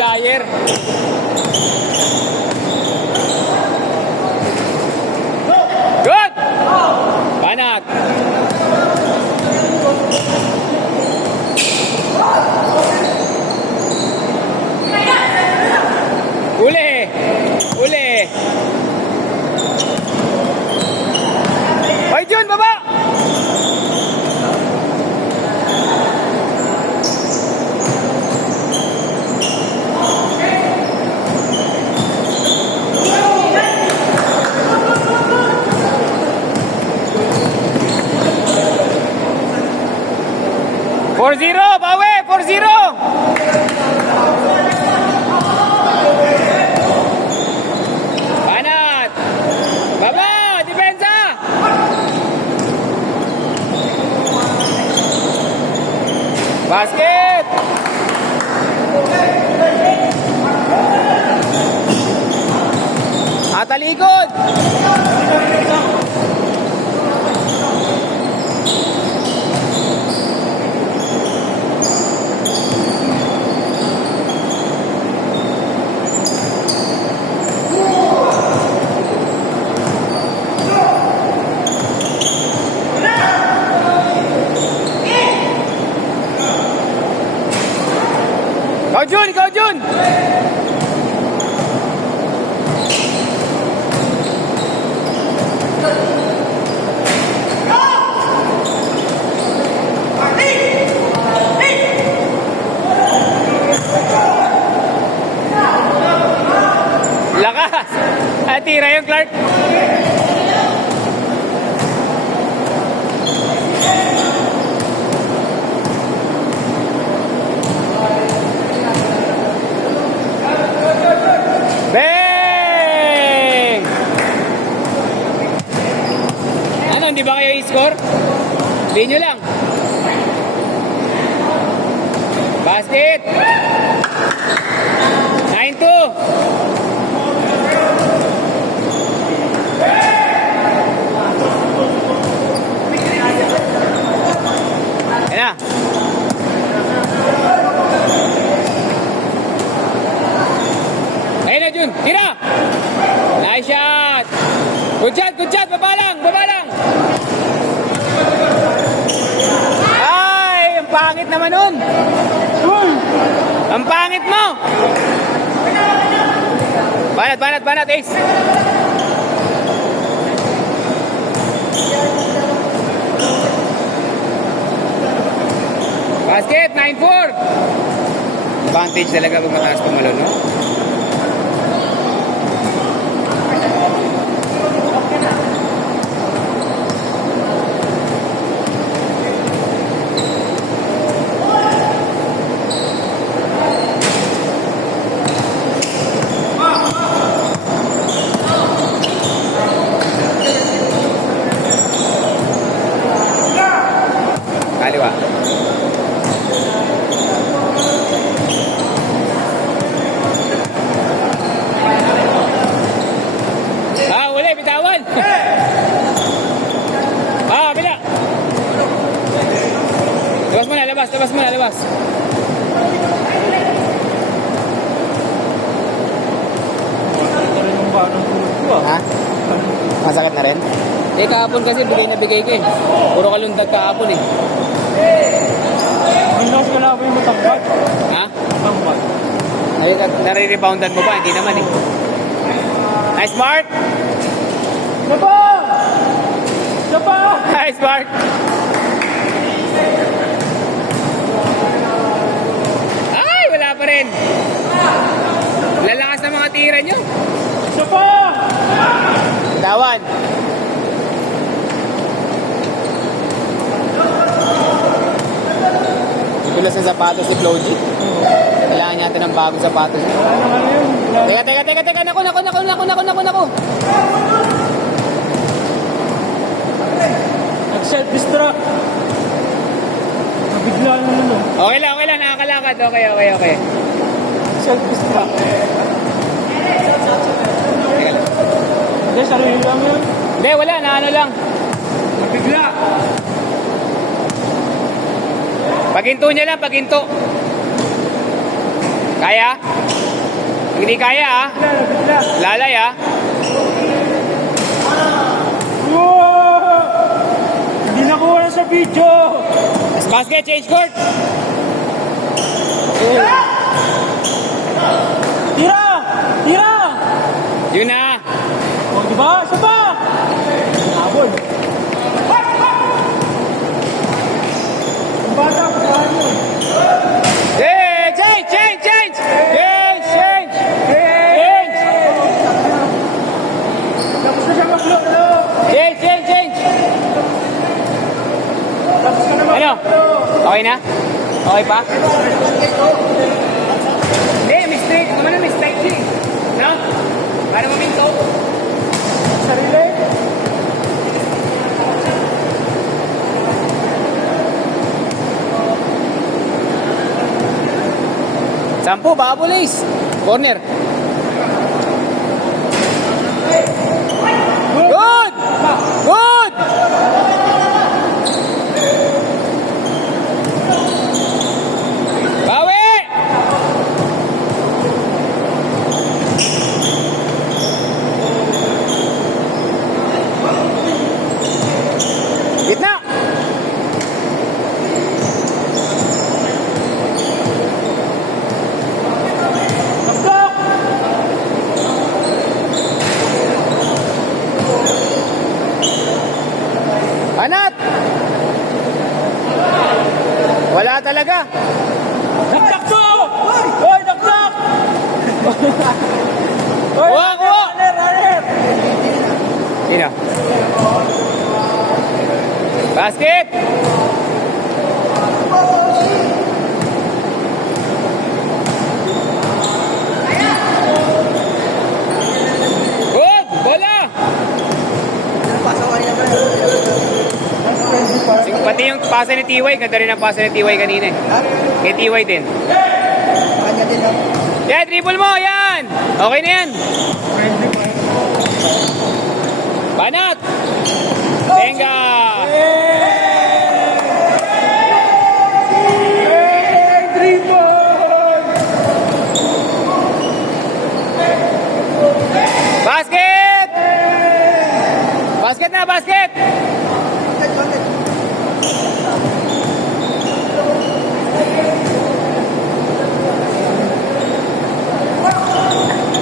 flyer. Good! Banat. Uli! Uli! Hoy, Jun, baba! Four zero, bawi! 4-0! Banat! Baba! Depensa! Basket! Atalikod! Ikaw, Jun! Ikaw, Jun! Lakas! Tira yung Clark. Bang! Ano, hindi ba kayo i-score? Hindi nyo lang. Basket! 9-2! Yan na. Ayun na, Jun. Tira! Nice shot! Good shot, good shot! Baba lang, baba lang! Ay! Ang pangit naman nun! Ang pangit mo! Banat, banat, banat, ace! Basket, 9-4! Advantage talaga kung mataas tumalon, no? Kaliwa. Uli, bitawan. Bila. Labas muna, labas, labas muna, labas. Ha? Masakit na rin? Eh, kahapon kasi bigay na bigay ko eh. Puro kalundag kahapon eh. Ang last ka na ba yung matambag? Ha? Matambag. Ay, nare-reboundan mo ba? Hindi naman eh. Nice, Mark! Sapa! Sapa! Nice, Mark! Ay, wala pa rin. Lalakas ng mga tira nyo. Sapa! Tawan. Itulas ng sapatos si Floji. Kailangan niya natin ng bagong sapatos. Teka. Naku. Nag-self-destruct. Nabigla naman no. Okay lang. Nakakalakad. Okay. Self-destruct. Teka lang. Hindi, sarili lang yun. Hindi, wala. Naano lang. Nabigla. Paginto niya lang, paginto. Kaya? Hindi kaya ah. Bigla. Lalay ah. Wow! Hindi nakuha na sa video. Last basket, change court. Tira! Tira! Yun na. O, diba? Isa pa! Nabol. Ang bata, pagkahan mo. Change, change, change, change. Change, change. Change. Tapos na siya maglo. Change, change, change. Tapos ka na Ano? Okay na? Okay pa? Hindi, mistake. Kumana mistake siya eh. No? Para maminto. sarili. Sampu, babulis. Corner. Good! Good! Bawi! Gitna! Pagkak! Anat! Wala talaga. Dakdak to! Hoy, dakdak! Hoy, Kuha, kuha! runner! Ina. Basket! Good! Bola! Pati yung pasa ni TY, ganda rin ang pasa ni TY kanina eh. Kay TY din. Yan, dribble mo! Yan! Okay na yan! Banat! Tenga! Basket! Basket na, basket!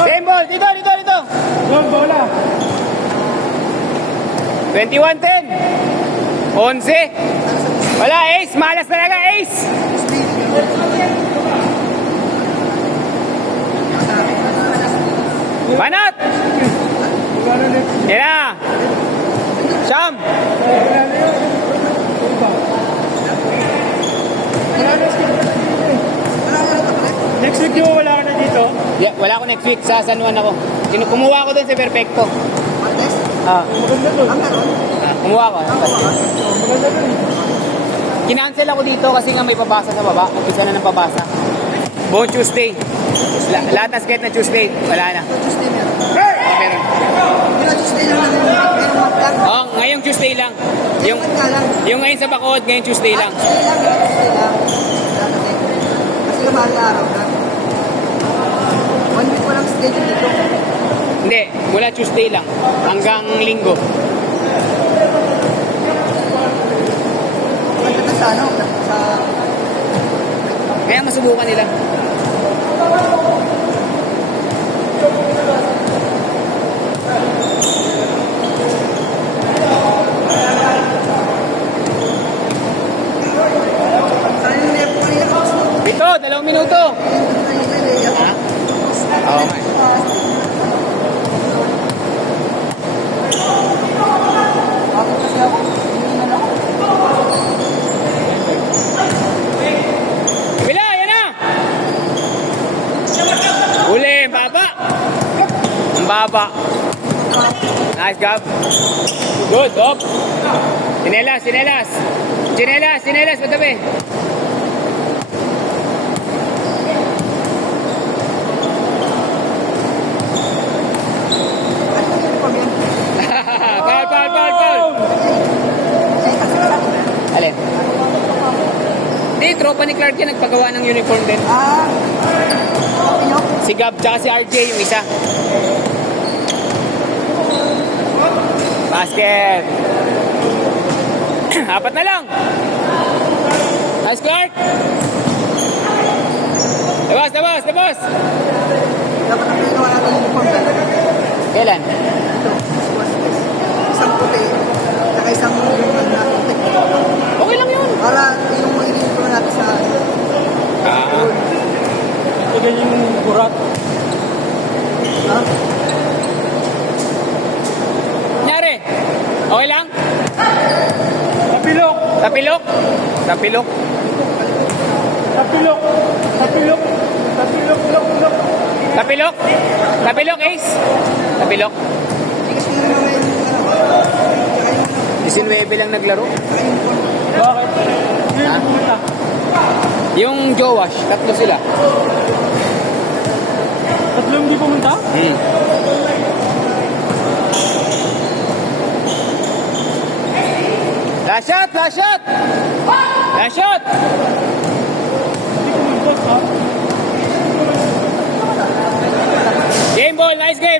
Same ball! Dito, dito, dito! Yung bola. 21-10. 11. Wala, ace. Malas talaga, ace. Banat! Yan na. Sham! Next week yung wala ka na dito. Yeah, wala ako next week. Sa San Juan ako. Kumuha ko doon sa Perfecto. Maganda to. Kumuha ko. Maganda to. Kinancel ako dito kasi nga may pabasa sa baba. Umpisa na ng pabasa. Buong Tuesday. Lahat na skate na Tuesday. Wala na. Meron. Oh, ngayong Tuesday lang. Yung ngayon sa Bacood, ngayong Tuesday lang. Kasi mahal na araw na. 1 week walang schedule dito. Hindi, mula Tuesday lang. Hanggang Linggo. Maganda na sa ano, sa... Kaya masubukan nila. Saan yung left ko niya? Ito, 2 minuto. Ha? Oo nga. Bakit kasi ako? Hindi na ako. Bila, yan na! Uli, ang baba. Ang baba. Nice, Gab. Good, up. Sinelas, sinelas. Sinelas, sinelas, matabi. Ano yung uniform yan? Foul, foul, foul, foul. Eh, kasi sa akin. Alin? Hindi, tropa ni Clark yan nagpagawa ng uniform din. Sabi nyo? Si Gab, tsaka si RJ, yung isa. Basket. Apat na lang. Nice guard. Labas, labas, labas. Dapat ang pinagawa natin yung uniform na. Kailan? Ito. Isang puti. Saka isang uniform na puti. Okay lang yun. Para yung uniform natin sa... Ito ganyan yung burat. Ha? Nyari. Okay lang? Tapilok! Tapilok. Tapilok. Tapilok! Tapilok! Tapilok! Tapilok! Tapilok. Tapilok, Ace. Tapilok. Kasi yun naman yung... 19 lang naglaro. Bakit? Yun Ha? yung pumunta. Yung Jowash, tatlo sila. Tatlo hindi pumunta? Last shot! Last shot! Last shot! Hindi pumunta, ha? Game ball, nice game!